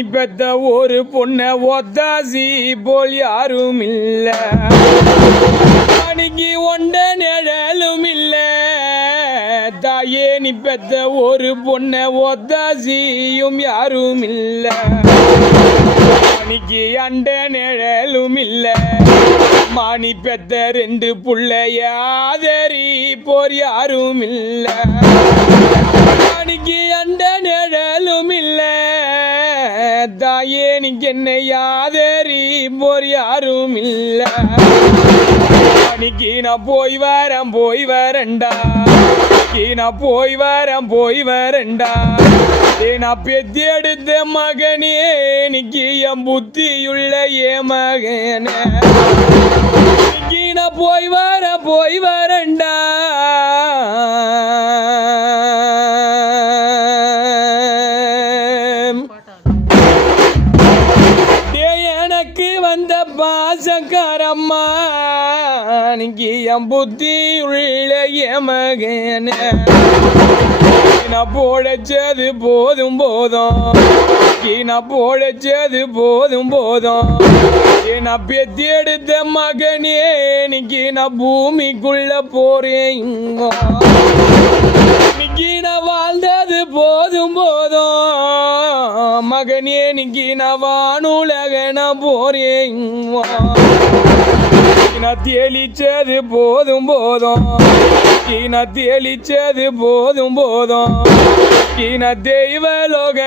நீ பெத்த ஒரு பொண்ண ஒத்தாசி போல் யாரும் இல்ல, அன்னைக்கு ஒண்ட நிழலும் இல்ல. தாயே நீ பெத்த ஒரு பொண்ண ஒத்தாசியும் யாரும் இல்ல, அன்னைக்கு அண்ட நிழலும் இல்ல. மாணி பெத்த ரெண்டு புள்ளையாதரி போர் யாரும் இல்ல, அன்னைக்கு அண்ட நிழலும் இல்ல. தாயே நீங்க என்னை யாதரி போர் யாரும் இல்ல, அன்னைக்கு நான் போய் வரேன்டா, நான் போய் வரேன்டா. நான் பெத்தி எடுத்த மகனே இன்னைக்கு என் புத்தியுள்ள ஏ மகனே, இன்னைக்கு நான் போய் வரேன்டா. எனக்கு வந்த பாசக்காரம்மா இன்னைக்கு என் புத்தியுள்ள ஏ மகனே, நான் பொழைச்சது போதும், நான் பொழைச்சது போதும். நான் பெத்தி எடுத்த மகனே இன்னைக்கு நான் பூமிக்குள்ள போறேன், இன்னைக்கு நான் வாழ்ந்தது போதும். மகனே இன்னைக்கு நான் வானுலக நான் போறேன், நான் தெளிச்சது போதும், நான் தெளிச்சது போதும். நான் தெய்வலோக